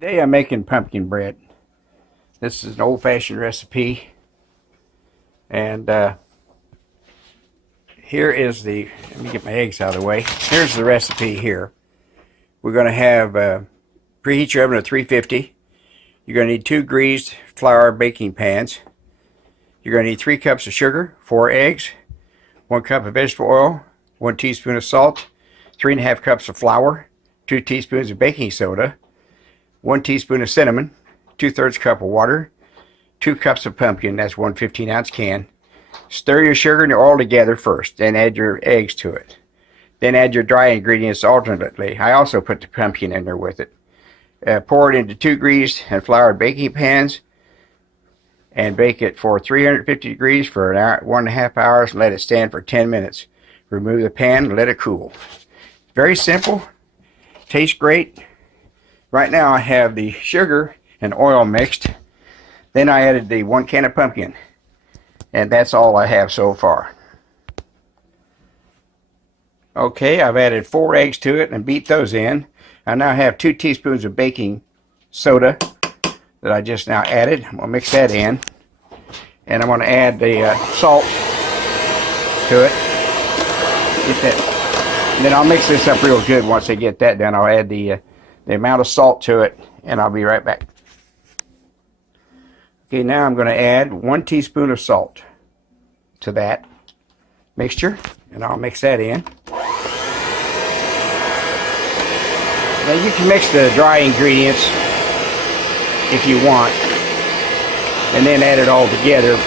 Today I'm making pumpkin bread. This is an old-fashioned recipe, and here is let me get my eggs out of the way. Here's the recipe here. We're going to have preheat your oven at 350. You're going to need 2 greased flour baking pans. You're going to need 3 cups of sugar, 4 eggs, 1 cup of vegetable oil, 1 teaspoon of salt, 3½ cups of flour, 2 teaspoons of baking soda, 1 teaspoon of cinnamon, 2/3 cup of water, 2 cups of pumpkin, that's 1 15-ounce can. Stir your sugar and your oil together first, then add your eggs to it. Then add your dry ingredients alternately. I also put the pumpkin in there with it. Pour it into 2 greased and floured baking pans and bake it for 350 degrees for 1.5 hours and let it stand for 10 minutes. Remove the pan and let it cool. Very simple. Tastes great. Right now I have the sugar and oil mixed. Then I added the 1 can of pumpkin. And that's all I have so far. Okay, I've added 4 eggs to it and beat those in. I now have 2 teaspoons of baking soda that I just now added. I'm going to mix that in. And I'm going to add the salt to it. Get that. And then I'll mix this up real good once I get that done. I'll add the amount of salt to it, and I'll be right back. Okay, now I'm going to add 1 teaspoon of salt to that mixture, and I'll mix that in. Now you can mix the dry ingredients if you want, and then add it all together.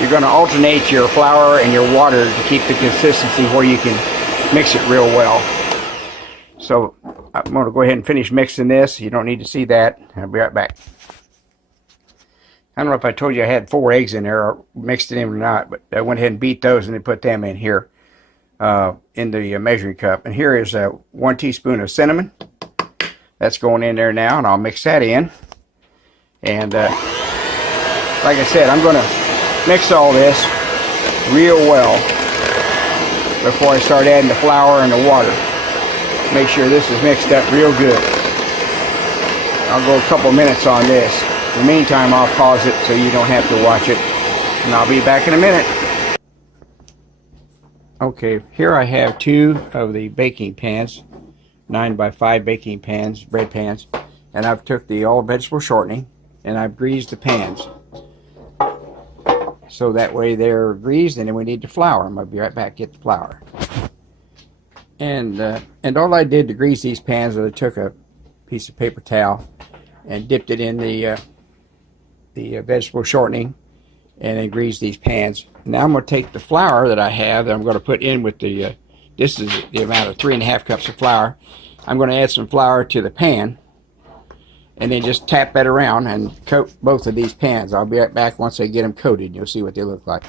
You're going to alternate your flour and your water to keep the consistency where you can mix it real well. So I'm going to go ahead and finish mixing this. You don't need to see that. I'll be right back. I don't know if I told you I had 4 eggs in there or mixed it in or not, but I went ahead and beat those and then put them in here in the measuring cup. And here is 1 teaspoon of cinnamon. That's going in there now, and I'll mix that in. And like I said, I'm going to mix all this real well before I start adding the flour and the water. Make sure this is mixed up real good. I'll go a couple minutes on this. In the meantime, I'll pause it so you don't have to watch it, and I'll be back in a minute. Okay, here I have 2 of the baking pans, 9x5 baking pans, bread pans, and I've took the all vegetable shortening and I've greased the pans. So that way they're greased, and then we need the flour. I'm going to be right back, get the flour. And all I did to grease these pans was I took a piece of paper towel and dipped it in the vegetable shortening and then greased these pans. Now I'm going to take the flour that I have that I'm going to put in with the, this is the amount of 3½ cups of flour. I'm going to add some flour to the pan and then just tap that around and coat both of these pans. I'll be right back once I get them coated. You'll see what they look like.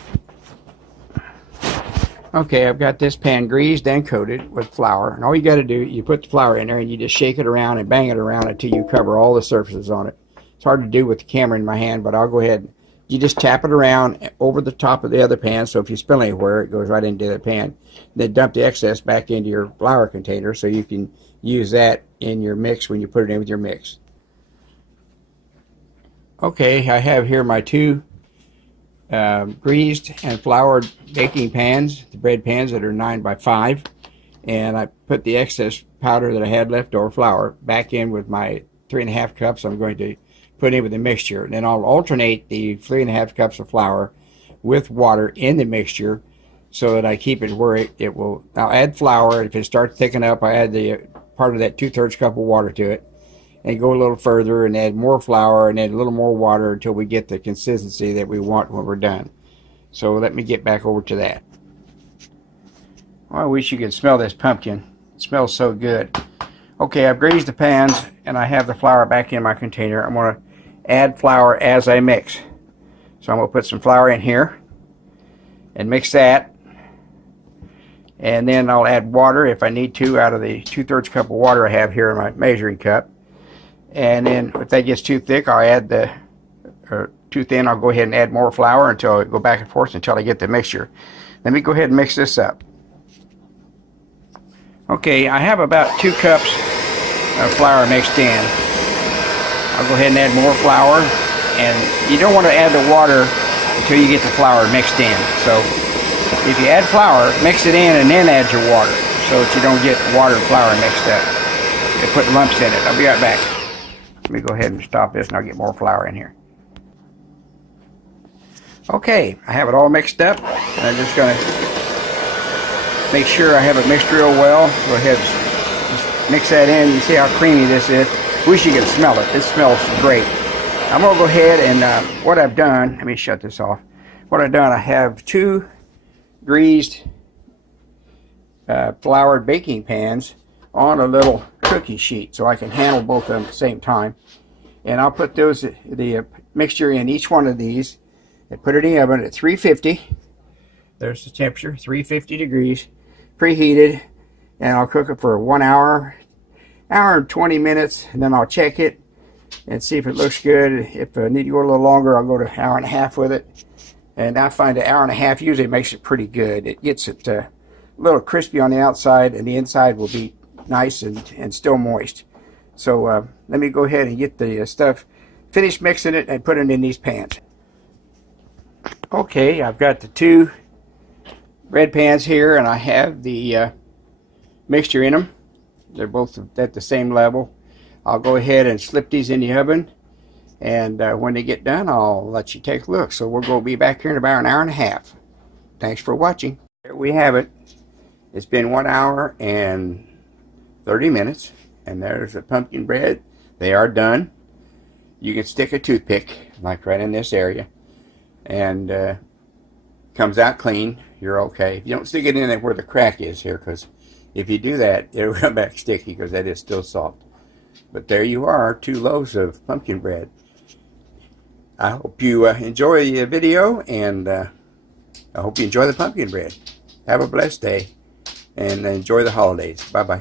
Okay, I've got this pan greased and coated with flour, and all you got to do, you put the flour in there and you just shake it around and bang it around until you cover all the surfaces on it. It's hard to do with the camera in my hand, but I'll go ahead. You just tap it around over the top of the other pan, so if you spill anywhere, it goes right into the pan. Then dump the excess back into your flour container so you can use that in your mix when you put it in with your mix. Okay, I have here my 2 greased and floured baking pans, the bread pans that are 9x5, and I put the excess powder that I had left over, flour, back in with my 3½ cups I'm going to put in with the mixture. And then I'll alternate the 3½ cups of flour with water in the mixture so that I keep it where it will. I'll add flour. If it starts thickening up, I add the part of that 2/3 cup of water to it, and go a little further and add more flour and add a little more water until we get the consistency that we want when we're done. So let me get back over to that. Oh, I wish you could smell this pumpkin. It smells so good. Okay, I've greased the pans and I have the flour back in my container. I'm going to add flour as I mix. So I'm going to put some flour in here and mix that. And then I'll add water if I need to out of the 2/3 cup of water I have here in my measuring cup. And then if that gets too thick, I'll add or too thin, I'll go ahead and add more flour until I go back and forth until I get the mixture. Let me go ahead and mix this up. Okay, I have about 2 cups of flour mixed in. I'll go ahead and add more flour. And you don't want to add the water until you get the flour mixed in. So if you add flour, mix it in and then add your water so that you don't get water and flour mixed up. You put lumps in it. I'll be right back. Let me go ahead and stop this and I'll get more flour in here. Okay, I have it all mixed up. And I'm just going to make sure I have it mixed real well. Go ahead and just mix that in. You see how creamy this is. Wish you could smell it. This smells great. I'm going to go ahead and what I've done, let me shut this off. What I've done, I have 2 greased floured baking pans on a little cookie sheet so I can handle both of them at the same time. And I'll put the mixture in each one of these and put it in the oven at 350. There's the temperature, 350 degrees, preheated, and I'll cook it for 1 hour, hour and 20 minutes, and then I'll check it and see if it looks good. If I need to go a little longer, I'll go to 1.5 hours with it. And I find an 1.5 hours usually makes it pretty good. It gets it a little crispy on the outside, and the inside will be nice and still moist. So let me go ahead and get the stuff, finish mixing it, and put it in these pans. Okay, I've got the 2 bread pans here, and I have the mixture in them. They're both at the same level. I'll go ahead and slip these in the oven, and when they get done, I'll let you take a look. So we're going to be back here in about 1.5 hours. Thanks for watching. Here we have it. It's been 1 hour and 30 minutes, and there's the pumpkin bread. They are done. You can stick a toothpick, like right in this area, and comes out clean. You're okay. If you don't stick it in there where the crack is here, because if you do that, it'll come back sticky because that is still soft. But there you are, 2 loaves of pumpkin bread. I hope you enjoy the video, and I hope you enjoy the pumpkin bread. Have a blessed day, and enjoy the holidays. Bye-bye.